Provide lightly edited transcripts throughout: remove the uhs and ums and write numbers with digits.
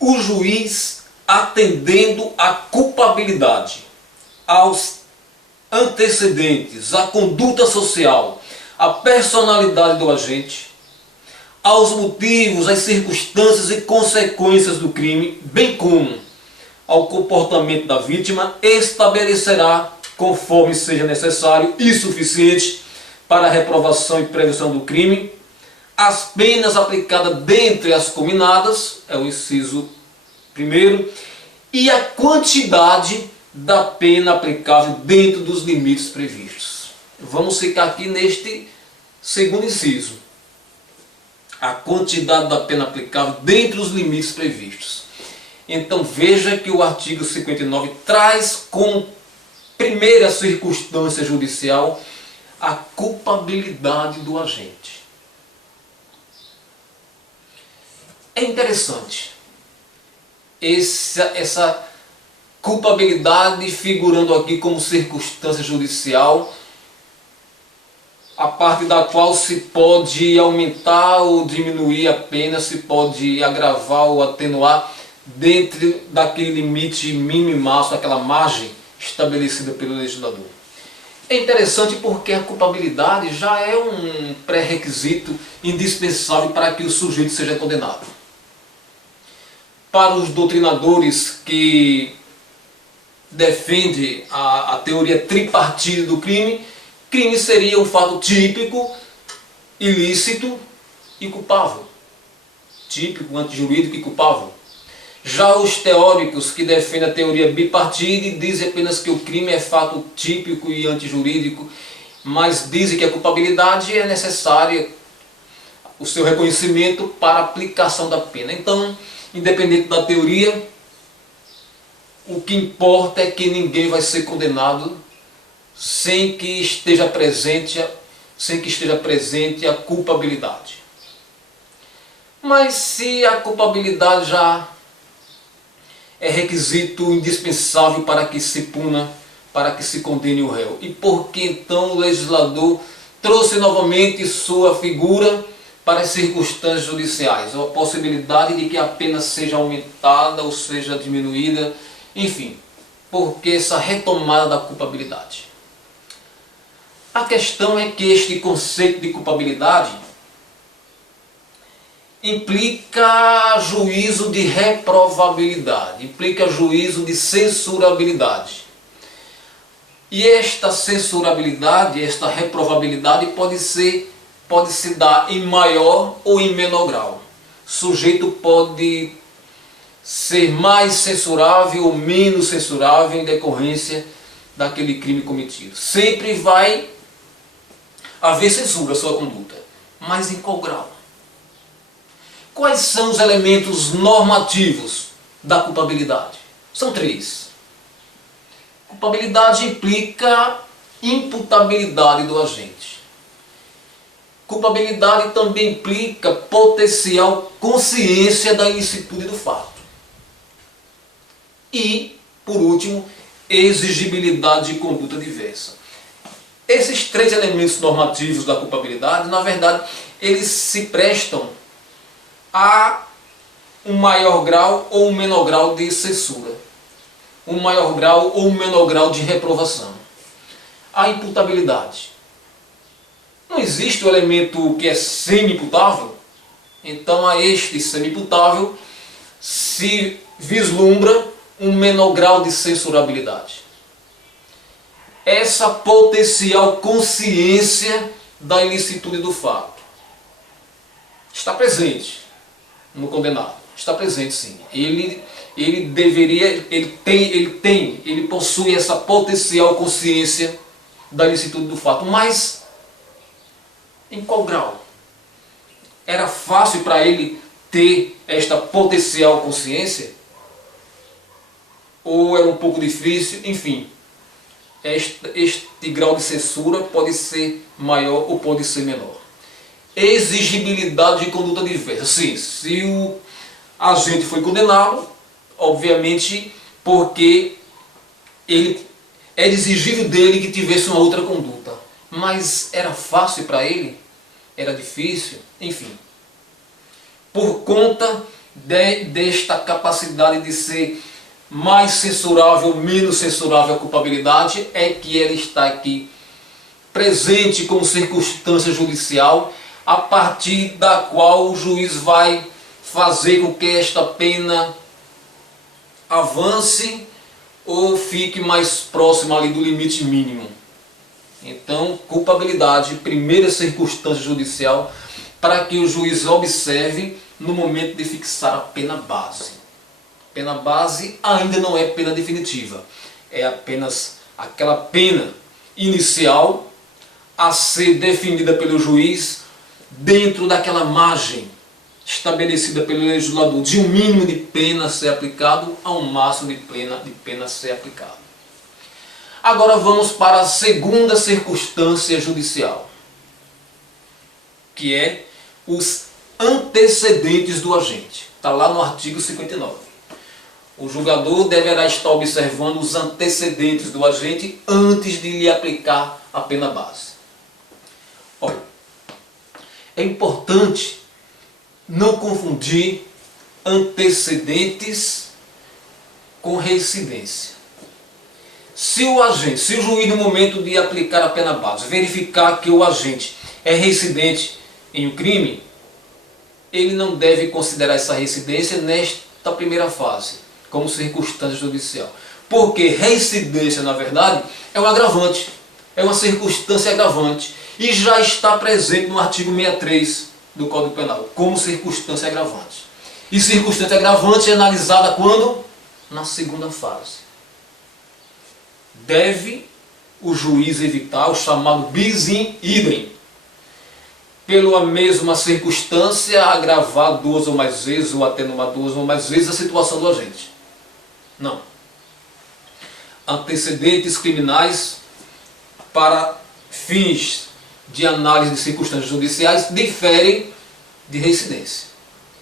o juiz atendendo à culpabilidade, aos antecedentes, à conduta social, à personalidade do agente, aos motivos, às circunstâncias e consequências do crime, bem como ao comportamento da vítima, estabelecerá, conforme seja necessário e suficiente para a reprovação e prevenção do crime, as penas aplicadas dentre as cominadas, é o inciso 1º, e a quantidade da pena aplicável dentro dos limites previstos. Vamos ficar aqui neste segundo inciso. A quantidade da pena aplicável dentro dos limites previstos. Então veja que o artigo 59 traz como primeira circunstância judicial a culpabilidade do agente. É interessante essa culpabilidade figurando aqui como circunstância judicial, a parte da qual se pode aumentar ou diminuir a pena, se pode agravar ou atenuar dentro daquele limite mínimo e máximo, aquela margem estabelecida pelo legislador. É interessante porque a culpabilidade já é um pré-requisito indispensável para que o sujeito seja condenado. Para os doutrinadores que defendem a teoria tripartite do crime, crime seria um fato típico, ilícito e culpável. Típico, antijurídico e culpável. Já os teóricos que defendem a teoria bipartite dizem apenas que o crime é fato típico e antijurídico, mas dizem que a culpabilidade é necessária, o seu reconhecimento para a aplicação da pena. Então, independente da teoria, o que importa é que ninguém vai ser condenado sem que esteja presente a culpabilidade. Mas se a culpabilidade já é requisito indispensável para que se puna, para que se condene o réu, e por que então o legislador trouxe novamente sua figura para as circunstâncias judiciais, a possibilidade de que a pena seja aumentada ou seja diminuída, enfim, porque essa retomada da culpabilidade. A questão é que este conceito de culpabilidade implica juízo de reprovabilidade, implica juízo de censurabilidade. E esta censurabilidade, esta reprovabilidade pode se dar em maior ou em menor grau. O sujeito pode ser mais censurável ou menos censurável em decorrência daquele crime cometido. Sempre vai haver censura à sua conduta, mas em qual grau? Quais são os elementos normativos da culpabilidade? São 3. Culpabilidade implica imputabilidade do agente. Culpabilidade também implica potencial consciência da ilicitude do fato. E, por último, exigibilidade de conduta diversa. Esses 3 elementos normativos da culpabilidade, na verdade, eles se prestam a um maior grau ou um menor grau de censura, um maior grau ou um menor grau de reprovação. A imputabilidade. Não existe o elemento que é semi-imputável, então a este semi-imputável se vislumbra um menor grau de censurabilidade. Essa potencial consciência da ilicitude do fato está presente no condenado. Está presente, sim. Ele possui essa potencial consciência da ilicitude do fato. Mas em qual grau? Era fácil para ele ter esta potencial consciência? Ou era um pouco difícil? Enfim, este grau de censura pode ser maior ou pode ser menor. Exigibilidade de conduta diversa. Sim, se o agente foi condenado, obviamente porque ele era exigível dele que tivesse uma outra conduta. Mas era fácil para ele? Era difícil? Enfim. Por conta desta capacidade de ser mais censurável, menos censurável a culpabilidade, é que ela está aqui presente como circunstância judicial, a partir da qual o juiz vai fazer com que esta pena avance ou fique mais próxima ali do limite mínimo. Então, culpabilidade, primeira circunstância judicial, para que o juiz observe no momento de fixar a pena base. Pena base ainda não é pena definitiva, é apenas aquela pena inicial a ser definida pelo juiz dentro daquela margem estabelecida pelo legislador, de um mínimo de pena a ser aplicado a um máximo de pena a ser aplicado. Agora vamos para a segunda circunstância judicial, que é os antecedentes do agente. Está lá no artigo 59. O julgador deverá estar observando os antecedentes do agente antes de lhe aplicar a pena base. Olha, é importante não confundir antecedentes com reincidência. Se o juiz no momento de aplicar a pena base verificar que o agente é reincidente em um crime, ele não deve considerar essa reincidência nesta primeira fase como circunstância judicial. Porque reincidência, na verdade, é um agravante, é uma circunstância agravante e já está presente no artigo 63 do Código Penal, como circunstância agravante. E circunstância agravante é analisada quando? Na segunda fase. Deve o juiz evitar o chamado bis in idem, pela mesma circunstância, agravar duas ou mais vezes, ou atenuar duas ou mais vezes a situação do agente. Não. Antecedentes criminais para fins de análise de circunstâncias judiciais diferem de reincidência.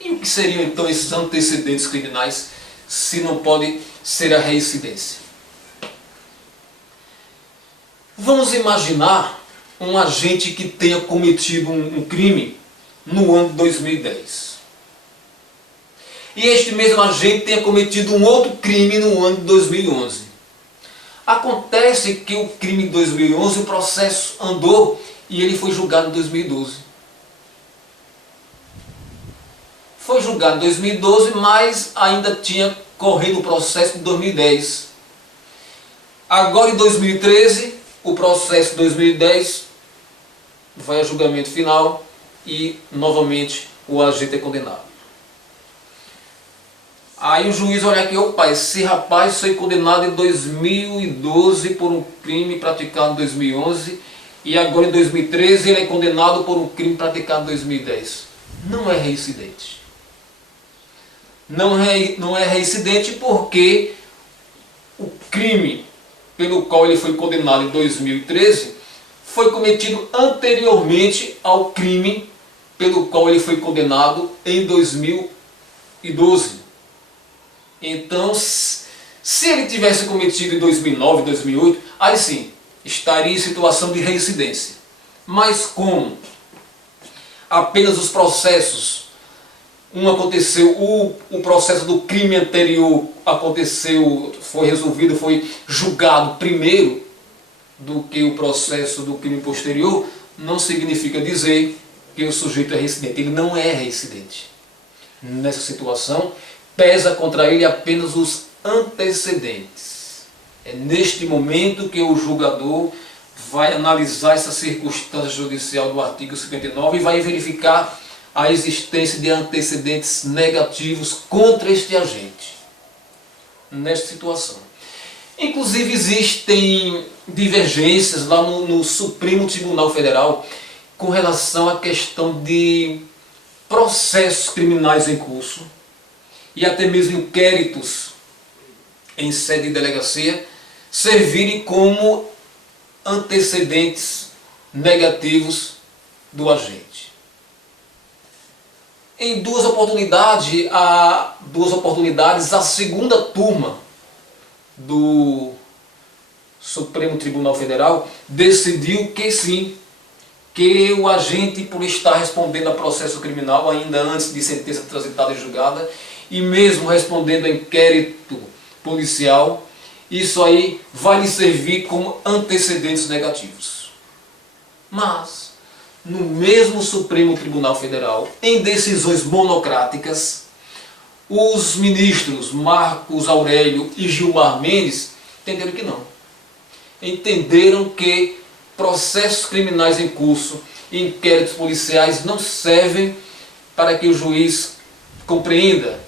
E o que seriam então esses antecedentes criminais se não pode ser a reincidência? Vamos imaginar um agente que tenha cometido um crime no ano de 2010. E este mesmo agente tenha cometido um outro crime no ano de 2011. Acontece que o crime de 2011, o processo andou e ele foi julgado em 2012. Foi julgado em 2012, mas ainda tinha corrido o processo de 2010. Agora em 2013, o processo de 2010 vai a julgamento final e novamente o agente é condenado. Aí o juiz olha aqui, opa, esse rapaz foi condenado em 2012 por um crime praticado em 2011 e agora em 2013 ele é condenado por um crime praticado em 2010. Não é reincidente. Não é reincidente porque o crime pelo qual ele foi condenado em 2013 foi cometido anteriormente ao crime pelo qual ele foi condenado em 2012. Então, se ele tivesse cometido em 2009, 2008, aí sim, estaria em situação de reincidência. Mas como apenas os processos, aconteceu, o processo do crime anterior aconteceu, foi resolvido, foi julgado primeiro do que o processo do crime posterior, não significa dizer que o sujeito é reincidente. Ele não é reincidente. Nessa situação, pesa contra ele apenas os antecedentes. É neste momento que o julgador vai analisar essa circunstância judicial do artigo 59 e vai verificar a existência de antecedentes negativos contra este agente. Nesta situação. Inclusive existem divergências lá no Supremo Tribunal Federal com relação à questão de processos criminais em curso e até mesmo inquéritos em sede de delegacia servirem como antecedentes negativos do agente. Em duas oportunidades, a segunda turma do Supremo Tribunal Federal decidiu que sim, que o agente, por estar respondendo a processo criminal ainda antes de sentença transitada e julgada, e mesmo respondendo a inquérito policial, isso aí vai lhe servir como antecedentes negativos. Mas, no mesmo Supremo Tribunal Federal, em decisões monocráticas, os ministros Marcos Aurélio e Gilmar Mendes entenderam que não. Entenderam que processos criminais em curso e inquéritos policiais não servem para que o juiz compreenda